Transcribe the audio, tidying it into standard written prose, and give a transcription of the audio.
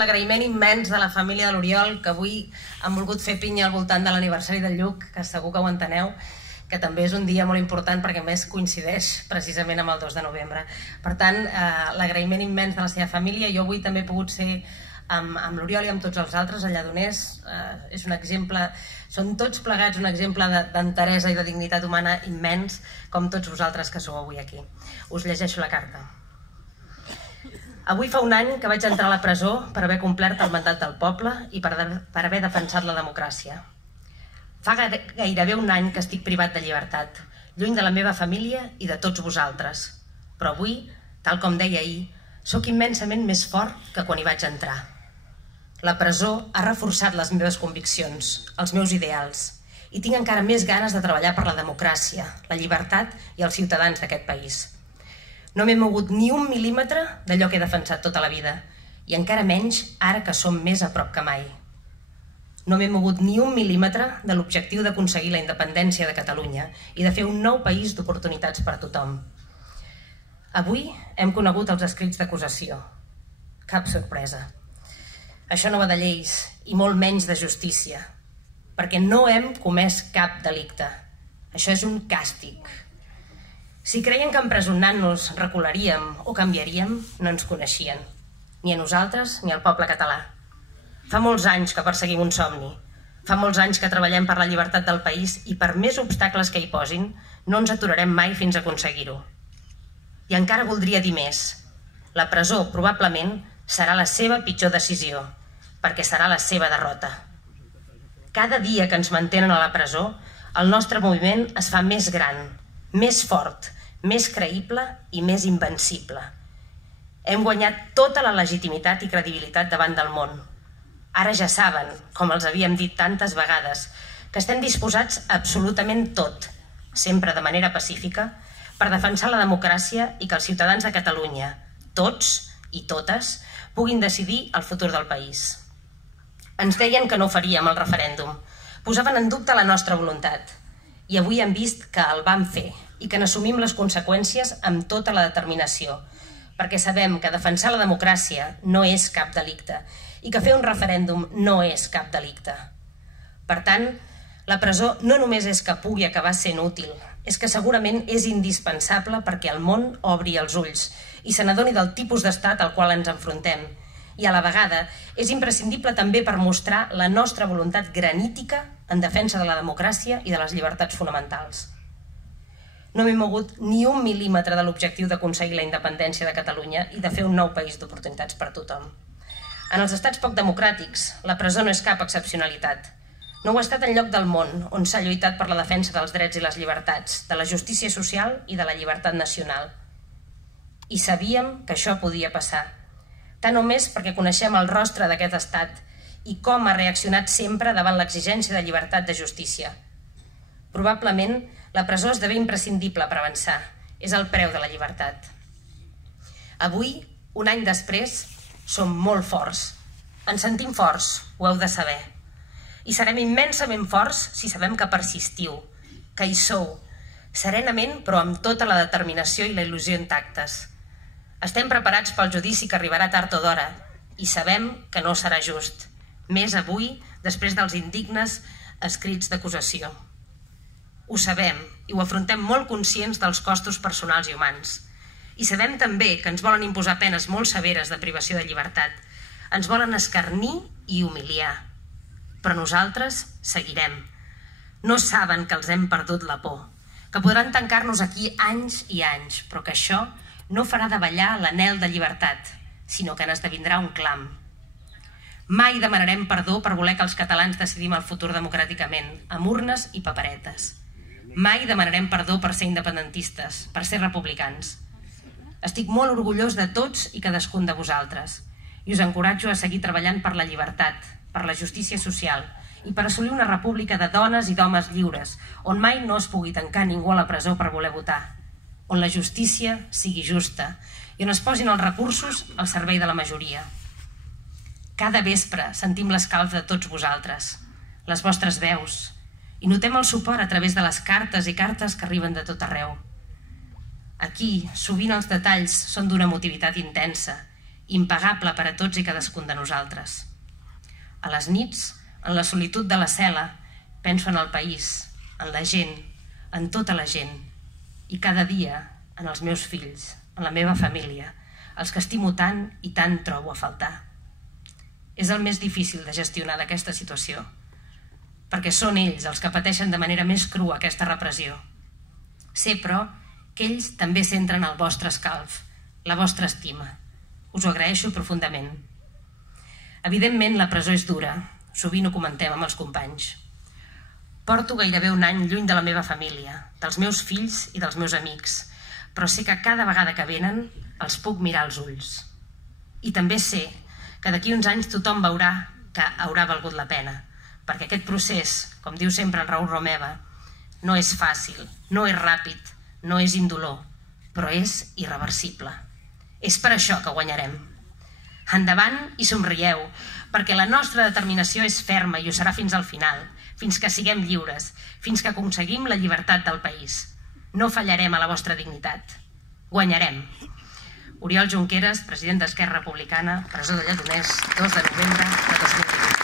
l'agraïment immens de la família de l'Oriol, que avui han volgut fer pinya al voltant de l'aniversari del Lluc, que segur que ho enteneu, que també és un dia molt important perquè a més coincideix precisament amb el 2 de novembre. Per tant, l'agraïment immens de la seva família. Jo avui també he pogut ser amb l'Oriol i amb tots els altres a Lledoners. És un exemple, són tots plegats un exemple d'enteresa i de dignitat humana immens, com tots vosaltres que sou avui aquí. Us llegeixo la carta. Avui fa un any que vaig entrar a la presó per haver complert el mandat del poble i per haver defensat la democràcia. Fa gairebé un any que estic privat de llibertat, lluny de la meva família i de tots vosaltres. Però avui, tal com deia ahir, sóc immensament més fort que quan hi vaig entrar. La presó ha reforçat les meves conviccions, els meus ideals, i tinc encara més ganes de treballar per la democràcia, la llibertat i els ciutadans d'aquest país. No m'he mogut ni un mil·límetre d'allò que he defensat tota la vida, i encara menys ara que som més a prop que mai. No m'he mogut ni un mil·límetre de l'objectiu d'aconseguir la independència de Catalunya i de fer un nou país d'oportunitats per a tothom. Avui hem conegut els escrits d'acusació. Cap sorpresa. Això no va de lleis i molt menys de justícia, perquè no hem comès cap delicte. Això és un càstig. Si creien que empresonant-nos recularíem o canviaríem, no ens coneixien, ni a nosaltres ni al poble català. Fa molts anys que perseguim un somni, fa molts anys que treballem per la llibertat del país i per més obstacles que hi posin, no ens aturarem mai fins a aconseguir-ho. I encara voldria dir més. La presó probablement serà la seva pitjor decisió, perquè serà la seva derrota. Cada dia que ens mantenen a la presó, el nostre moviment es fa més gran, més fort, més creïble i més invencible. Hem guanyat tota la legitimitat i credibilitat davant del món. Ara ja saben, com els havíem dit tantes vegades, que estem disposats a absolutament tot, sempre de manera pacífica, per defensar la democràcia i que els ciutadans de Catalunya, tots i totes, puguin decidir el futur del país. Ens deien que no faríem el referèndum, posaven en dubte la nostra voluntat, i avui hem vist que el vam fer i que n'assumim les conseqüències amb tota la determinació, perquè sabem que defensar la democràcia no és cap delicte i que fer un referèndum no és cap delicte. Per tant, la presó no només és que pugui acabar sent útil, és que segurament és indispensable perquè el món obri els ulls i se n'adoni del tipus d'estat al qual ens enfrontem, i a la vegada és imprescindible també per mostrar la nostra voluntat granítica en defensa de la democràcia i de les llibertats fonamentals. No m'he mogut ni un mil·límetre de l'objectiu d'aconseguir la independència de Catalunya i de fer un nou país d'oportunitats per a tothom. En els estats poc democràtics, la presó no és cap excepcionalitat. No ho ha estat enlloc del món on s'ha lluitat per la defensa dels drets i les llibertats, de la justícia social i de la llibertat nacional. I sabíem que això podia passar, tant o més perquè coneixem el rostre d'aquest estat i com ha reaccionat sempre davant l'exigència de llibertat de justícia. Probablement, la presó esdevé imprescindible per avançar. És el preu de la llibertat. Avui, un any després, som molt forts. Ens sentim forts, ho heu de saber. I serem immensament forts si sabem que persistiu, que hi sou, serenament però amb tota la determinació i la il·lusió intactes. Estem preparats pel judici que arribarà tard o d'hora i sabem que no serà just, més avui, després dels indignes escrits d'acusació. Ho sabem i ho afrontem molt conscients dels costos personals i humans. I sabem també que ens volen imposar penes molt severes de privació de llibertat. Ens volen escarnir i humiliar. Però nosaltres seguirem. No saben que els hem perdut la por, que podran tancar-nos aquí anys i anys, però que això no farà davallar l'anhel de llibertat, sinó que n'esdevindrà un clam. Mai demanarem perdó per voler que els catalans decidim el futur democràticament, amb urnes i paperetes. Mai demanarem perdó per ser independentistes, per ser republicans. Estic molt orgullós de tots i cadascun de vosaltres i us encoratjo a seguir treballant per la llibertat, per la justícia social i per assolir una república de dones i d'homes lliures, on mai no es pugui tancar ningú a la presó per voler votar, on la justícia sigui justa i on es posin els recursos al servei de la majoria. Cada vespre sentim l'escalf de tots vosaltres, les vostres veus, i notem el suport a través de les cartes i cartes que arriben de tot arreu. Aquí, sovint els detalls són d'una emotivitat intensa impagable per a tots i cadascun de nosaltres. A les nits, en la solitud de la cel·la, penso en el país, en la gent, en tota la gent, i cada dia en els meus fills, en la meva família, els que estimo tant i tant trobo a faltar. És el més difícil de gestionar d'aquesta situació, perquè són ells els que pateixen de manera més crua aquesta repressió. Sé, però, que ells també centren el vostre escalf, la vostra estima. Us ho agraeixo profundament. Evidentment, la presó és dura, sovint ho comentem amb els companys. Porto gairebé un any lluny de la meva família, dels meus fills i dels meus amics, però sé que cada vegada que venen els puc mirar als ulls. I també sé que d'aquí uns anys tothom veurà que haurà valgut la pena, perquè aquest procés, com diu sempre el Raül Romeva, no és fàcil, no és ràpid, no és indolor, però és irreversible. És per això que guanyarem. Endavant i somrieu, perquè la nostra determinació és ferma i ho serà fins al final, fins que siguem lliures, fins que aconseguim la llibertat del país. No fallarem a la vostra dignitat. Guanyarem. Oriol Junqueras, president d'Esquerra Republicana, presó de Lledoners, 2 de novembre de 2020.